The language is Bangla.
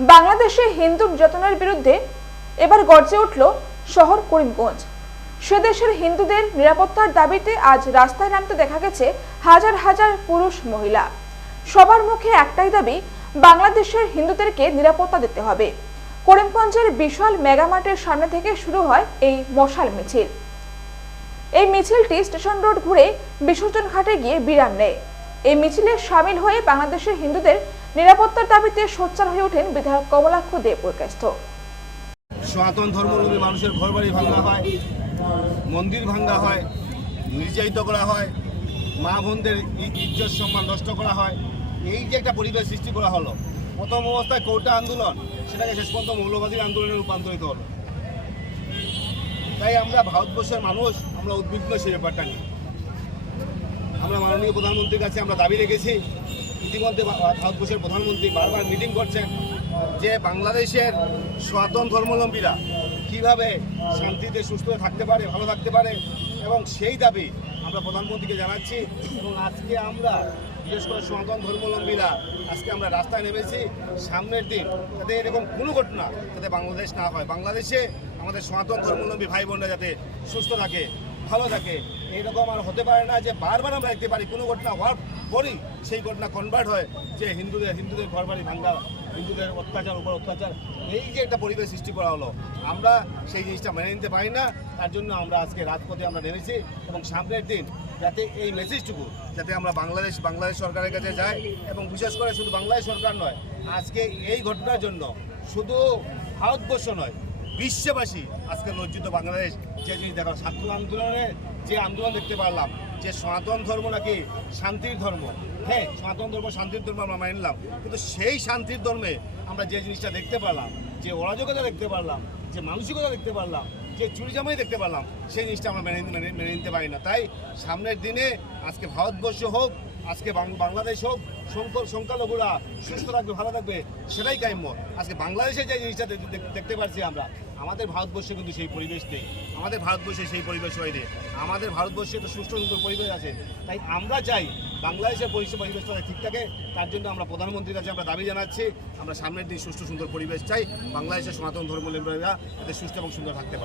বাংলাদেশে হিন্দু নির্যাতনের বিরুদ্ধে এবার গর্জে উঠল শহর করিমগঞ্জ। সে দেশের হিন্দুদের নিরাপত্তার দাবিতে আজ রাস্তায় নামতে দেখা গেছে হাজার হাজার পুরুষ মহিলা। সবার মুখে একটাই দাবি, বাংলাদেশের হিন্দুদেরকে নিরাপত্তা দিতে হবে। করিমগঞ্জের বিশাল মেগামার্টের সামনে থেকে শুরু হয় এই মশাল মিছিল। এই মিছিলটি স্টেশন রোড ঘুরে বিসর্জন ঘাটে গিয়ে বিরাম নেয়। এই মিছিলে সামিল হয়ে বাংলাদেশের হিন্দুদের নিরাপত্তার দাবিতে সোচ্চার হয়ে ওঠেন বিধায়ক কমলাক্ষ দে পুরকায়স্থ। সনাতন ধর্মাবলম্বী মানুষের ঘরবাড়ি ভাঙা হয়, মন্দির ভাঙা হয়, নির্যাতিত করা হয়, মা বোনদের ইজ্জত সম্মান নষ্ট করা হয়। এই যে একটা পরিবেশ সৃষ্টি করা হলো, প্রথম অবস্থায় কোটা আন্দোলন, সেটাকে শেষ পর্যন্ত মৌলবাদী আন্দোলনে রূপান্তরিত হলো। তাই আমরা ভারতবর্ষের মানুষ আমরা উদ্বিগ্ন সেই ব্যাপারটা নিয়ে। আমরা মাননীয় প্রধানমন্ত্রীর কাছে আমরা দাবি রেখেছি। ইতিমধ্যে ভারতবর্ষের প্রধানমন্ত্রী বারবার মিটিং করছেন যে বাংলাদেশের সনাতন ধর্মাবলম্বীরা কীভাবে শান্তিতে সুস্থ থাকতে পারে, ভালো থাকতে পারে, এবং সেই দাবি আমরা প্রধানমন্ত্রীকে জানাচ্ছি। এবং আজকে আমরা বিশেষ করে সনাতন ধর্মাবলম্বীরা আজকে আমরা রাস্তায় নেমেছি সামনের দিন যাতে এরকম কোনো ঘটনা যাতে বাংলাদেশ না হয়, বাংলাদেশে আমাদের সনাতন ধর্মাবলম্বী ভাই বোনরা যাতে সুস্থ থাকে, ভালো থাকে। এইরকম আর হতে পারে না যে বারবার আমরা দেখতে পারি কোনো ঘটনা হওয়ার পরই সেই ঘটনা কনভার্ট হয় যে হিন্দুদের ঘরবাড়ি ভাঙ্গা, হিন্দুদের অত্যাচার উপর অত্যাচার। এই যে একটা পরিবেশ সৃষ্টি করা হলো, আমরা সেই জিনিসটা মেনে নিতে পারি না। তার জন্য আমরা আজকে রাজপথে আমরা নেমেছি এবং সামনের দিন যাতে এই মেসেজটুকু যাতে আমরা বাংলাদেশ সরকারের কাছে যাই, এবং বিশেষ করে শুধু বাংলাদেশ সরকার নয়, আজকে এই ঘটনার জন্য শুধু ভারতবর্ষ নয়, বিশ্ববাসী আজকে লজ্জিত। বাংলাদেশ যে জিনিস দেখা, ছাত্র আন্দোলনে যে আন্দোলন দেখতে পারলাম যে সনাতন ধর্ম নাকি শান্তির ধর্ম। হ্যাঁ, সনাতন ধর্ম শান্তির ধর্ম আমরা মেনে নিলাম, কিন্তু সেই শান্তির ধর্মে আমরা যে জিনিসটা দেখতে পারলাম, যে অরাজকতা দেখতে পারলাম, যে মানসিকতা দেখতে পারলাম, যে চুরিজামাই দেখতে পারলাম, সেই জিনিসটা আমরা মেনে নিতে পারি না। তাই সামনের দিনে আজকে ভারতবর্ষ হোক, আজকে বাংলাদেশ হোক, সংখ্যালঘুরা সুস্থ থাকবে, ভালো থাকবে, সেটাই কাম্য। আজকে বাংলাদেশে যে জিনিসটা দেখতে পাচ্ছি আমরা, আমাদের ভারতবর্ষে কিন্তু সেই পরিবেশ নেই। আমাদের ভারতবর্ষে সেই পরিবেশ হয়নি। আমাদের ভারতবর্ষে তো সুস্থ সুন্দর পরিবেশ আছে। তাই আমরা চাই বাংলাদেশের পরিবেশটা ঠিক থাকে। তার জন্য আমরা প্রধানমন্ত্রীর কাছে আমরা দাবি জানাচ্ছি, আমরা সামনের দিন সুস্থ সুন্দর পরিবেশ চাই, বাংলাদেশের সনাতন ধর্মাবলম্বীরা যাতে সুস্থ এবং সুন্দর থাকতে পারে।